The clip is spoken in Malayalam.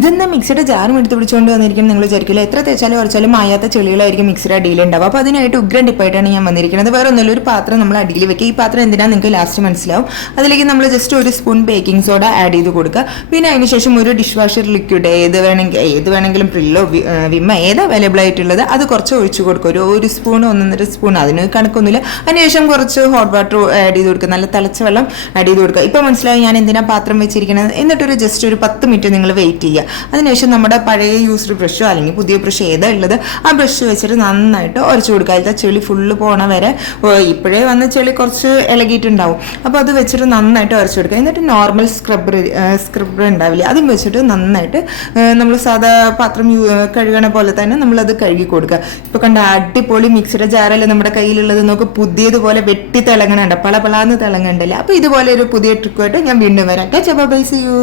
ഇതെന്താ മിക്സിയുടെ ജാറും എടുത്ത് പിടിച്ചുകൊണ്ട് വന്നിരിക്കുന്നത് നിങ്ങൾ വിചാരിക്കില്ല. എത്ര തേച്ചാലും ഉറച്ചാലും മായാത്ത ചെളികളായിരിക്കും മിക്സിയുടെ അടിയിലുണ്ടാവും. അപ്പോൾ അതിനായിട്ട് ഉഗ്രൻ ടിപ്പായിട്ടാണ് ഞാൻ വന്നിരിക്കുന്നത്. വേറെ ഒന്നുമില്ല, ഒരു പാത്രം നമ്മൾ അടിയിൽ വെക്കുക. ഈ പാത്രം എന്തിനാണ് നിങ്ങൾക്ക് ലാസ്റ്റ് മനസ്സിലാവും. അതിലേക്ക് നമ്മൾ ജസ്റ്റ് ഒരു സ്പൂൺ ബേക്കിംഗ് സോഡ ആഡ് ചെയ്ത് കൊടുക്കുക. പിന്നെ അതിനുശേഷം ഒരു ഡിഷ് വാഷർ ലിക്വിഡ് ഏത് വേണമെങ്കിലും പ്രില്ലോ വിമ്മ ഏത് അവൈലബിൾ ആയിട്ടുള്ളത് അത് കുറച്ച് ഒഴിച്ചു കൊടുക്കുക. ഒരു സ്പൂൺ 1.5 സ്പൂൺ, അതിന് കണക്കൊന്നുമില്ല. അതിനുശേഷം കുറച്ച് ഹോട്ട് വാട്ടർ ആഡ് ചെയ്ത് കൊടുക്കുക, നല്ല തിളച്ച വെള്ളം ആഡ് ചെയ്ത് കൊടുക്കുക. ഇപ്പോൾ മനസ്സിലായി ഞാൻ എന്തിനാ പാത്രം വെച്ചിരിക്കുന്നത്. എന്നിട്ടൊരു ജസ്റ്റ് ഒരു 10 മിനിറ്റ് നിങ്ങൾ വെയിറ്റ് ചെയ്യുക. അതിനുശേഷം നമ്മുടെ പഴയ യൂസ്ഡ് ബ്രഷോ അല്ലെങ്കിൽ പുതിയ ബ്രഷ് ഏതാ ഉള്ളത് ആ ബ്രഷ് വെച്ചിട്ട് നന്നായിട്ട് ഉരച്ചു കൊടുക്കുക. അതിലത്തെ ചെളി ഫുള്ള് പോണ വരെ. ഇപ്പോഴേ വന്ന ചെളി കുറച്ച് ഇളകിയിട്ടുണ്ടാവും. അപ്പോൾ അത് വെച്ചിട്ട് നന്നായിട്ട് ഉരച്ചു കൊടുക്കുക. എന്നിട്ട് നോർമൽ സ്ക്രബ്ബർ ഉണ്ടാവില്ലേ, അതും വെച്ചിട്ട് നന്നായിട്ട് നമ്മൾ സാധാ പാത്രം കഴുകണ പോലെ തന്നെ നമ്മളത് കഴുകി കൊടുക്കുക. ഇപ്പോൾ കണ്ട അടിപൊളി മിക്സിയുടെ ജാറല്ലേ നമ്മുടെ കയ്യിലുള്ളത്. നമുക്ക് പുതിയതുപോലെ വെട്ടി തിളങ്ങണുണ്ട്, പളപളാന്ന് തിളങ്ങണ്ടല്ലേ. അപ്പോൾ ഇതുപോലെ ഒരു പുതിയ ട്രിക്കുമായിട്ട് ഞാൻ വീണ്ടും വരാം. Bye, see U.